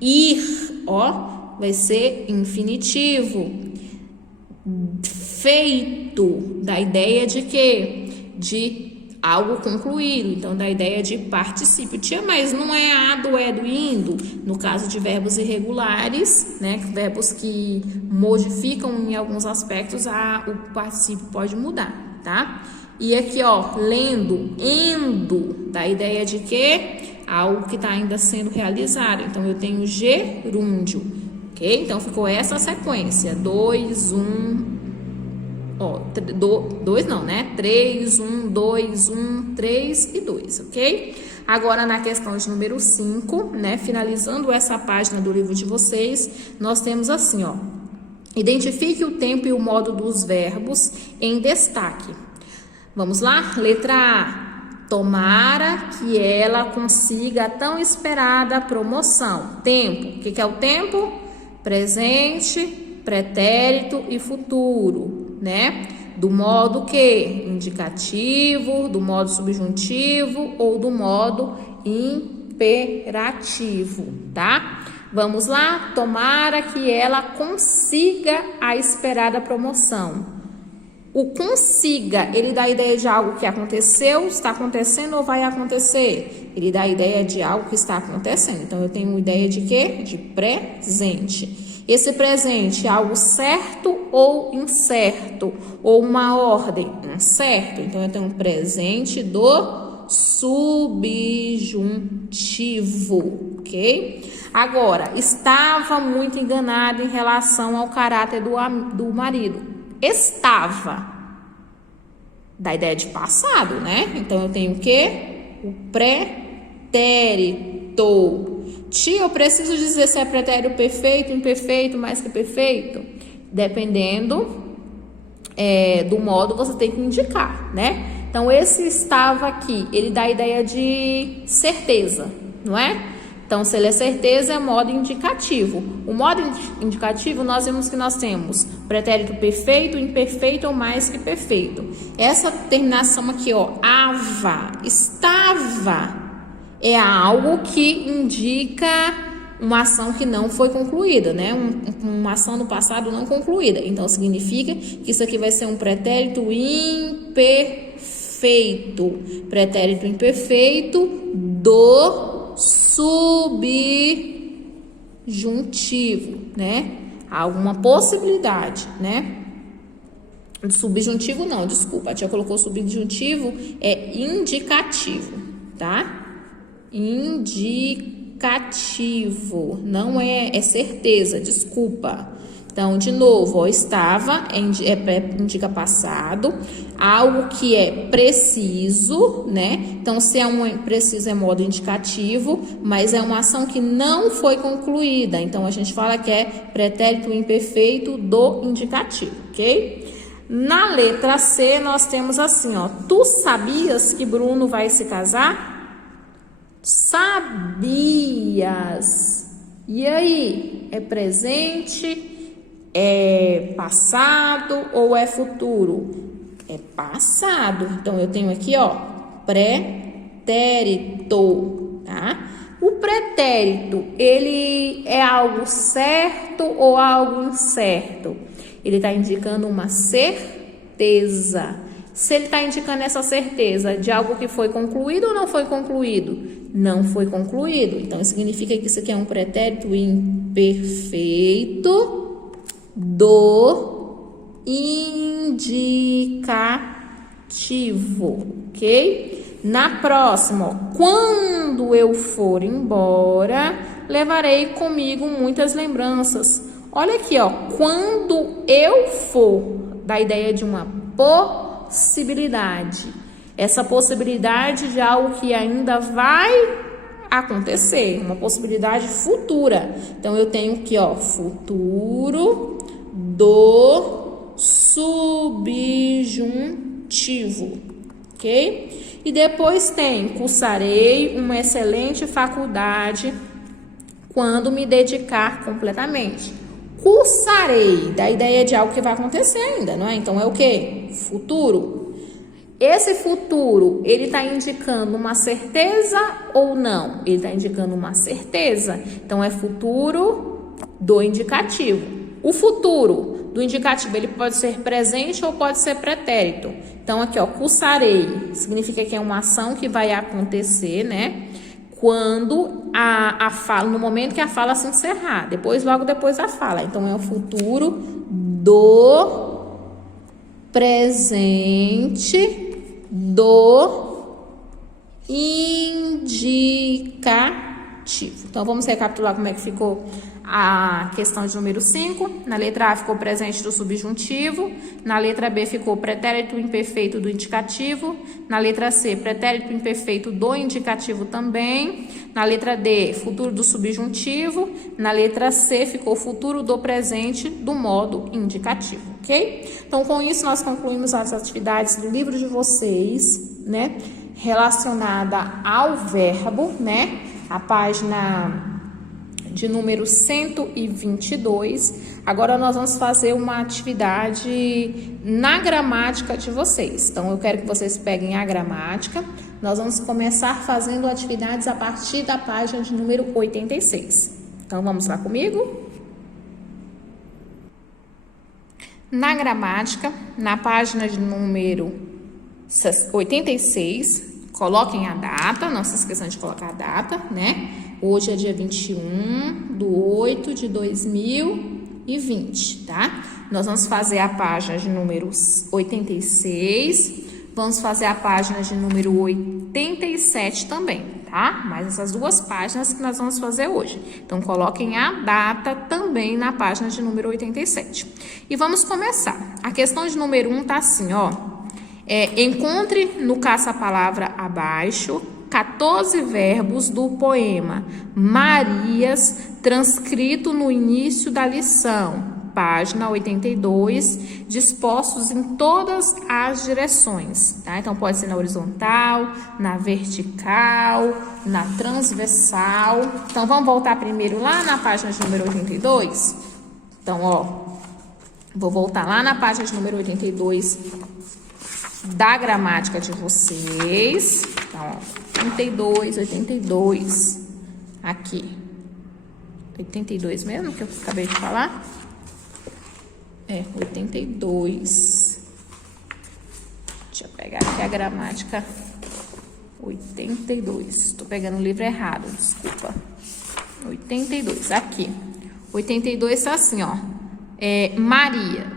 ir, ó, vai ser infinitivo. Feito, da ideia de quê? De algo concluído, então da ideia de particípio. Tia, mas não é a, do, é, do, indo? No caso de verbos irregulares, né, verbos que modificam em alguns aspectos, o particípio pode mudar, tá? E aqui, ó, lendo, endo, da ideia de quê? Algo que está ainda sendo realizado. Então, eu tenho gerúndio, ok? Então, ficou essa sequência, 2, 1... Ó, 2 não, né? 3, 1, 2, 1, 3 e 2, ok? Agora, na questão de número 5, né? Finalizando essa página do livro de vocês, nós temos assim, ó. Identifique o tempo e o modo dos verbos em destaque. Vamos lá? Letra A. Tomara que ela consiga a tão esperada promoção. Tempo. O que é o tempo? Presente, pretérito e futuro. Né? Do modo que? Indicativo, do modo subjuntivo ou do modo imperativo, tá? Vamos lá? Tomara que ela consiga a esperada promoção. O consiga, ele dá a ideia de algo que aconteceu, está acontecendo ou vai acontecer. Ele dá a ideia de algo que está acontecendo. Então, eu tenho uma ideia de quê? De presente. Esse presente é algo certo ou incerto? Ou uma ordem? Incerto. Então, eu tenho um presente do subjuntivo, ok? Agora, estava muito enganado em relação ao caráter do marido. Estava. Dá ideia de passado, né? Então, eu tenho o quê? O pretérito. Tia, eu preciso dizer se é pretérito perfeito, imperfeito, mais que perfeito? Dependendo do modo, você tem que indicar, né? Então, esse estava aqui, ele dá a ideia de certeza, não é? Então, se ele é certeza, é modo indicativo. O modo indicativo, nós vemos que nós temos pretérito perfeito, imperfeito ou mais que perfeito. Essa terminação aqui, ó, ava, estava, é algo que indica uma ação que não foi concluída, né? Uma ação no passado não concluída. Então, significa que isso aqui vai ser um pretérito imperfeito. Pretérito imperfeito do subjuntivo, né? Alguma possibilidade, né? Subjuntivo não, desculpa. A tia colocou subjuntivo, é indicativo, tá? Indicativo, não é certeza, desculpa. Então, de novo, ó, estava, indica passado, algo que é preciso, né? Então, se é preciso é modo indicativo, mas é uma ação que não foi concluída. Então, a gente fala que é pretérito imperfeito do indicativo, ok? Na letra C, nós temos assim, ó. Tu sabias que Bruno vai se casar? Sabias. E aí? É presente? É passado ou é futuro? É passado. Então, eu tenho aqui, ó, pretérito, tá? O pretérito, ele é algo certo ou algo incerto? Ele está indicando uma certeza. Se ele está indicando essa certeza de algo que foi concluído ou não foi concluído? Não foi concluído. Então, significa que isso aqui é um pretérito imperfeito do indicativo, ok? Na próxima, ó, quando eu for embora, levarei comigo muitas lembranças. Olha aqui, ó, quando eu for, dá a ideia de uma possibilidade. Essa possibilidade de algo que ainda vai acontecer, uma possibilidade futura. Então, eu tenho aqui, ó, futuro do subjuntivo, ok? E depois tem, cursarei uma excelente faculdade quando me dedicar completamente. Cursarei, dá a ideia de algo que vai acontecer ainda, não é? Então, é o quê? Futuro. Esse futuro, ele está indicando uma certeza ou não? Ele está indicando uma certeza. Então, é futuro do indicativo. O futuro do indicativo, ele pode ser presente ou pode ser pretérito. Então, aqui, ó, cursarei, significa que é uma ação que vai acontecer, né? Quando a fala, no momento que a fala se encerrar, logo depois da fala. Então, é o futuro do presente do indicativo. Então, vamos recapitular como é que ficou a questão de número 5. Na letra A ficou presente do subjuntivo. Na letra B ficou pretérito imperfeito do indicativo. Na letra C, pretérito imperfeito do indicativo também. Na letra D, futuro do subjuntivo. Na letra C, ficou futuro do presente do modo indicativo, ok? Então, com isso, nós concluímos as atividades do livro de vocês, né? Relacionada ao verbo, né? A página de número 122. Agora nós vamos fazer uma atividade na gramática de vocês. Então, eu quero que vocês peguem a gramática. Nós vamos começar fazendo atividades a partir da página de número 86. Então, vamos lá comigo? Na gramática, na página de número 86, coloquem a data, não se esqueçam de colocar a data, né? Hoje é dia 21/8/2020, tá? Nós vamos fazer a página de número 86, vamos fazer a página de número 87 também, tá? Mas essas duas páginas que nós vamos fazer hoje. Então, coloquem a data também na página de número 87. E vamos começar. A questão de número 1 tá assim, ó. Encontre no caça-palavra abaixo 14 verbos do poema Marias, transcrito no início da lição, página 82, dispostos em todas as direções, tá? Então, pode ser na horizontal, na vertical, na transversal. Então, vamos voltar primeiro lá na página de número 82? Então, ó, vou voltar lá na página de número 82 da gramática de vocês. Então, ó, 82, aqui. 82 mesmo, que eu acabei de falar? 82. Deixa eu pegar aqui a gramática. 82. Tô pegando o livro errado, desculpa. 82, aqui. 82 tá assim, ó. Marias.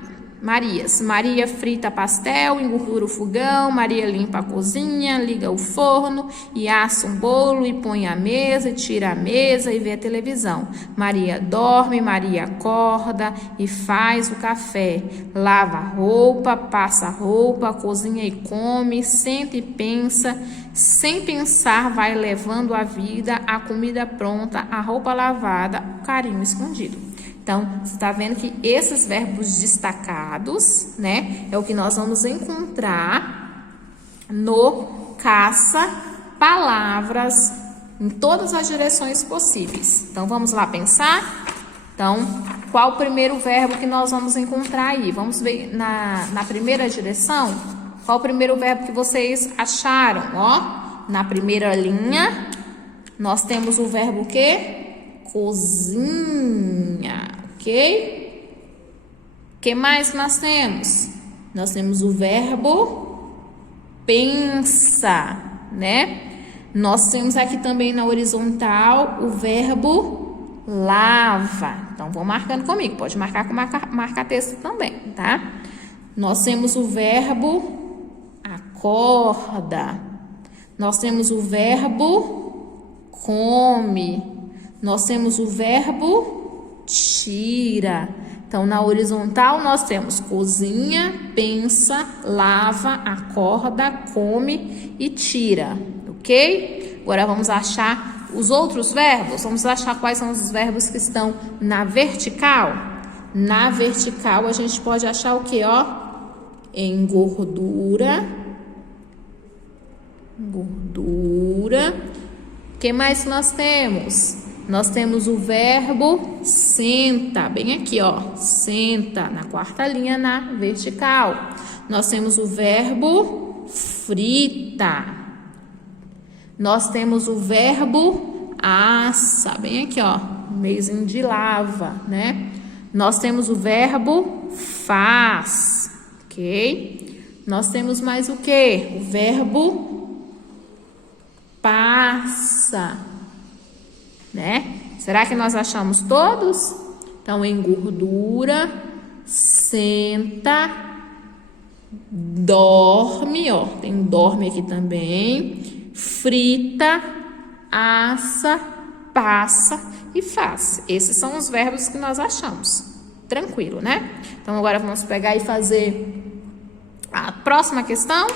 Maria frita pastel, engordura o fogão. Maria limpa a cozinha, liga o forno e assa um bolo e põe a mesa, e tira a mesa e vê a televisão. Maria dorme, Maria acorda e faz o café. Lava a roupa, passa a roupa, cozinha e come, senta e pensa. Sem pensar, vai levando a vida, a comida pronta, a roupa lavada, o carinho escondido. Então, você está vendo que esses verbos destacados, né, é o que nós vamos encontrar no caça-palavras em todas as direções possíveis. Então, vamos lá pensar? Então, qual o primeiro verbo que nós vamos encontrar aí? Vamos ver na primeira direção? Qual o primeiro verbo que vocês acharam? Ó, na primeira linha, nós temos o verbo o quê? Cozinha, ok? O que mais nós temos? Nós temos o verbo pensa, né? Nós temos aqui também na horizontal o verbo lava. Então, vou marcando comigo. Pode marcar com marca-texto também, tá? Nós temos o verbo acorda. Nós temos o verbo come. Nós temos o verbo tira. Então, na horizontal, nós temos cozinha, pensa, lava, acorda, come e tira, ok? Agora, vamos achar os outros verbos. Vamos achar quais são os verbos que estão na vertical. Na vertical, a gente pode achar o quê, ó? Engordura. Gordura. O que mais nós temos? Nós temos o verbo senta, bem aqui, ó, senta, na quarta linha na vertical. Nós temos o verbo frita. Nós temos o verbo assa, bem aqui, ó, meiozinho de lava, né? Nós temos o verbo faz, ok? Nós temos mais o quê? O verbo passa, né? Será que nós achamos todos? Então, engordura, senta, dorme, ó, tem um dorme aqui também, frita, assa, passa e faz. Esses são os verbos que nós achamos. Tranquilo, né? Então, agora vamos pegar e fazer a próxima questão.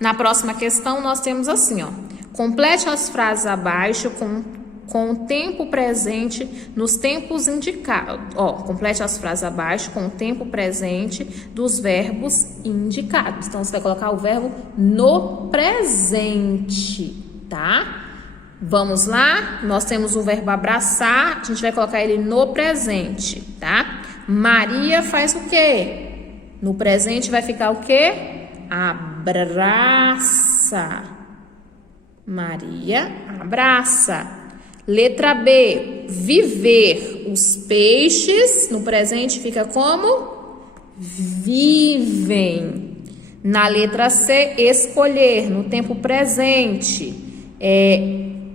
Na próxima questão, nós temos assim, ó. Complete as frases abaixo com o tempo presente nos tempos indicados. Ó, complete as frases abaixo com o tempo presente dos verbos indicados. Então, você vai colocar o verbo no presente, tá? Vamos lá? Nós temos o verbo abraçar, a gente vai colocar ele no presente, tá? Maria faz o quê? No presente vai ficar o quê? Abraça. Maria abraça. Letra B, viver. Os peixes, no presente, fica como? Vivem. Na letra C, escolher. No tempo presente,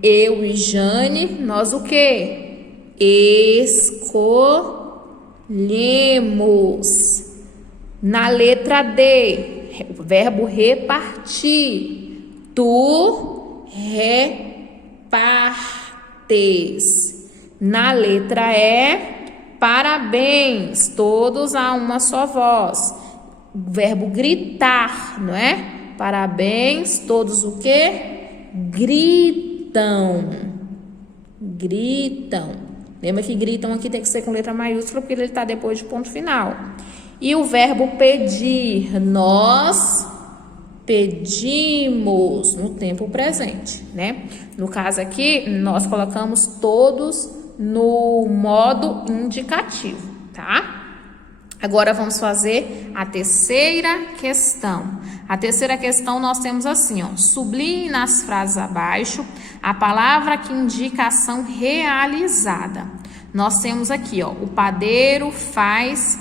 eu e Jane, nós o quê? Escolhemos. Na letra D, o verbo repartir. Tu repartes. Na letra E, parabéns, todos a uma só voz. O verbo gritar, não é? Parabéns, todos o quê? Gritam. Gritam. Lembra que gritam aqui tem que ser com letra maiúscula porque ele está depois de ponto final. E o verbo pedir, nós pedimos no tempo presente, né? No caso aqui, nós colocamos todos no modo indicativo, tá? Agora vamos fazer a terceira questão. A terceira questão nós temos assim, ó. Sublinhe nas frases abaixo a palavra que indica a ação realizada. Nós temos aqui, ó, o padeiro faz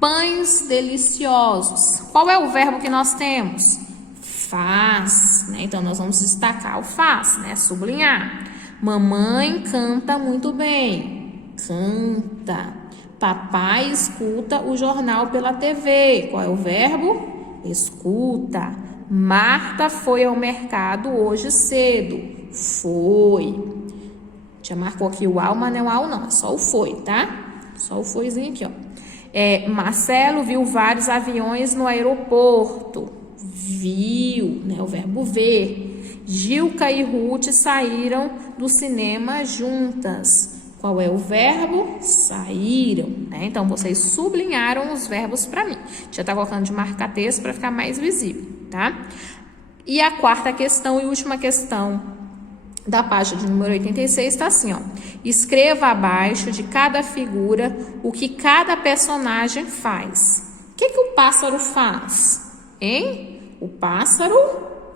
pães deliciosos. Qual é o verbo que nós temos? Faz, né? Então, nós vamos destacar o faz, né? Sublinhar. Mamãe canta muito bem. Canta. Papai escuta o jornal pela TV. Qual é o verbo? Escuta. Marta foi ao mercado hoje cedo. Foi. Já marcou aqui o ao, mas não é o ao não. É só o foi, tá? Só o foizinho aqui, ó. Marcelo viu vários aviões no aeroporto. Viu, né? O verbo ver. Gilca e Ruth saíram do cinema juntas. Qual é o verbo? Saíram, né? Então, vocês sublinharam os verbos para mim. Já tá colocando de marca-texto para ficar mais visível, tá? E a quarta questão e última questão da página de número 86 está assim, ó. Escreva abaixo de cada figura o que cada personagem faz. O que o pássaro faz? Hein? O pássaro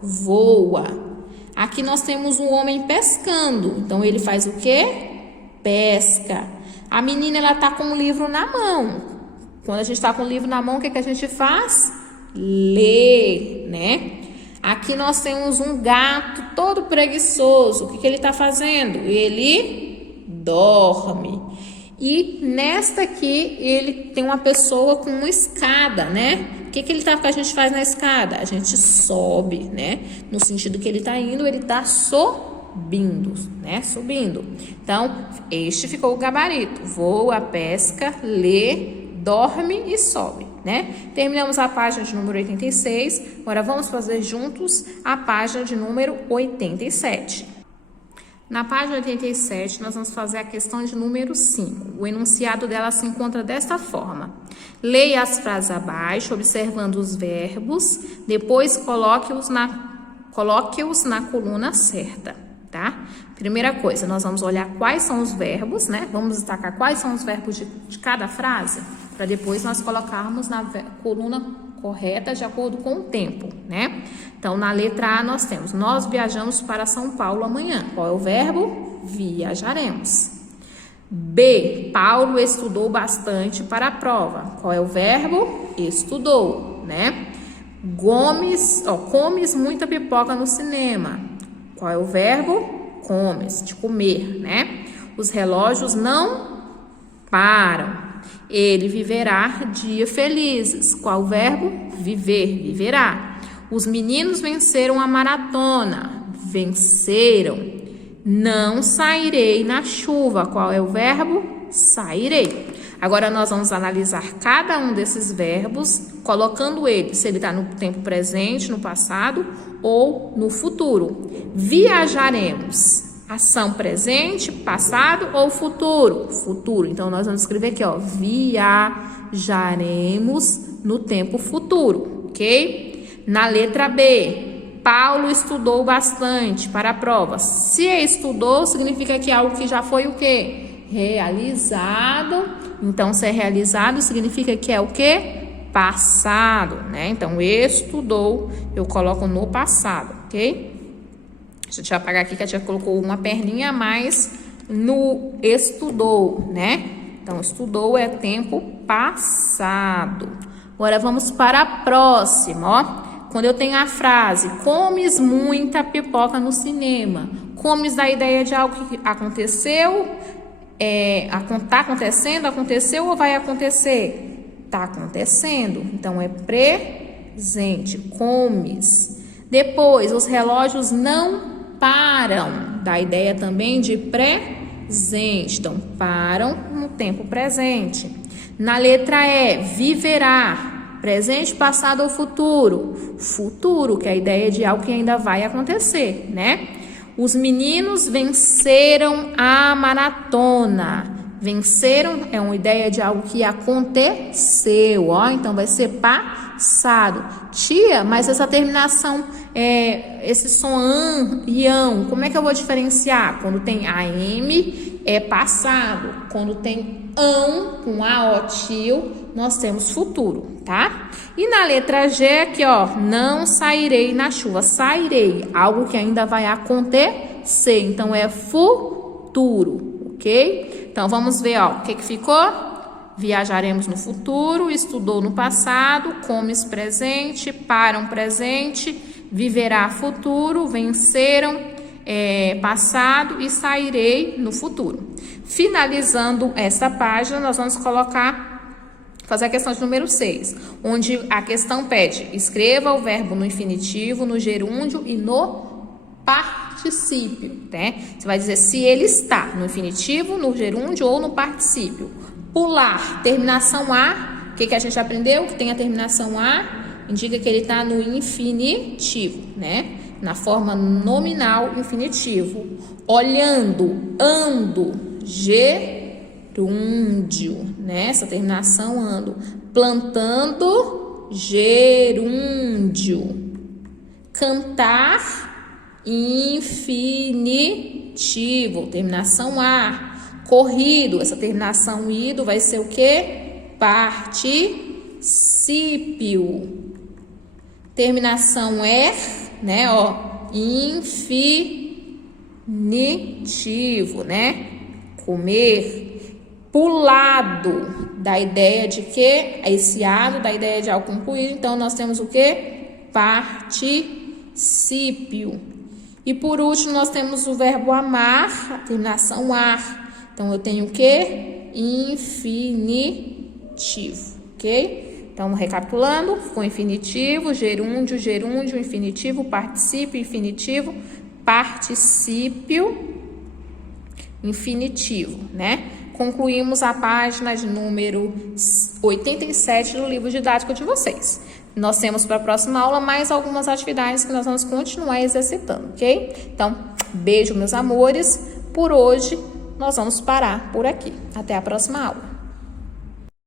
voa. Aqui nós temos um homem pescando. Então, ele faz o quê? Pesca. A menina, ela tá com um livro na mão. Quando a gente tá com o livro na mão, o que a gente faz? Lê, né? Aqui nós temos um gato todo preguiçoso. O que ele tá fazendo? Ele dorme. E nesta aqui, ele tem uma pessoa com uma escada, né? O que que a gente faz na escada? A gente sobe, né? No sentido que ele está indo, ele está subindo, né? Subindo. Então, este ficou o gabarito. Voa, pesca, lê, dorme e sobe, né? Terminamos a página de número 86. Agora vamos fazer juntos a página de número 87. Na página 87, nós vamos fazer a questão de número 5. O enunciado dela se encontra desta forma. Leia as frases abaixo, observando os verbos, depois coloque-os na coluna certa, tá? Primeira coisa, nós vamos olhar quais são os verbos, né? Vamos destacar quais são os verbos de cada frase, para depois nós colocarmos na coluna correta de acordo com o tempo, né? Então, na letra A nós temos, nós viajamos para São Paulo amanhã. Qual é o verbo? Viajaremos. B. Paulo estudou bastante para a prova. Qual é o verbo? Estudou, né? Gomes, comes muita pipoca no cinema. Qual é o verbo? Comes, de comer, né? Os relógios não param. Ele viverá dias felizes. Qual o verbo? Viver, viverá. Os meninos venceram a maratona. Venceram. Não sairei na chuva. Qual é o verbo? Sairei. Agora nós vamos analisar cada um desses verbos, colocando ele, se ele está no tempo presente, no passado ou no futuro. Viajaremos. Ação presente, passado ou futuro? Futuro. Então nós vamos escrever aqui, ó, viajaremos no tempo futuro, ok? Na letra B. Paulo estudou bastante para a prova. Se estudou, significa que é algo que já foi o quê? Realizado. Então, se é realizado, significa que é o quê? Passado, né? Então, estudou, eu coloco no passado, ok? Deixa eu apagar aqui que a tia colocou uma perninha a mais no estudou, né? Então, estudou é tempo passado. Agora, vamos para a próxima, ó. Quando eu tenho a frase, comes muita pipoca no cinema. Comes dá a ideia de algo que aconteceu, tá acontecendo, aconteceu ou vai acontecer? Tá acontecendo. Então, é presente, comes. Depois, os relógios não param. Dá a ideia também de presente. Então, param no tempo presente. Na letra E, viverá. Presente, passado ou futuro? Futuro, que é a ideia de algo que ainda vai acontecer, né? Os meninos venceram a maratona. Venceram é uma ideia de algo que aconteceu, ó. Então, vai ser passado. Tia, mas essa terminação, esse som an e ão, como é que eu vou diferenciar? Quando tem AM, é passado. Quando tem ão, com a, o, tio, nós temos futuro, tá? E na letra G aqui, ó, não sairei na chuva. Sairei, algo que ainda vai acontecer. Então, é futuro, ok? Então, vamos ver, ó, o que ficou? Viajaremos no futuro, estudou no passado, comes presente, param presente, viverá futuro, venceram passado e sairei no futuro. Finalizando essa página, nós vamos fazer a questão de número 6, onde a questão pede, escreva o verbo no infinitivo, no gerúndio e no particípio, né? Você vai dizer se ele está no infinitivo, no gerúndio ou no particípio. Pular, terminação A, o que a gente aprendeu? Que tem a terminação A, indica que ele está no infinitivo, né? Na forma nominal, infinitivo. Olhando, ando, gerúndio, né? Essa terminação ando. Plantando, gerúndio. Cantar, infinitivo, terminação A. Corrido, essa terminação ido vai ser o quê? Particípio. Terminação er, né? Ó, infinitivo, né? Comer. Pulado, da ideia de que? Esse ado, da ideia de algo concluído. Então, nós temos o quê? Particípio. E por último, nós temos o verbo amar, a terminação ar. Então, eu tenho o quê? Infinitivo, ok? Então, recapitulando, ficou infinitivo, gerúndio, gerúndio, infinitivo, particípio, infinitivo, particípio, infinitivo, né? Concluímos a página de número 87 do livro didático de vocês. Nós temos para a próxima aula mais algumas atividades que nós vamos continuar exercitando, ok? Então, beijo, meus amores. Por hoje, nós vamos parar por aqui. Até a próxima aula.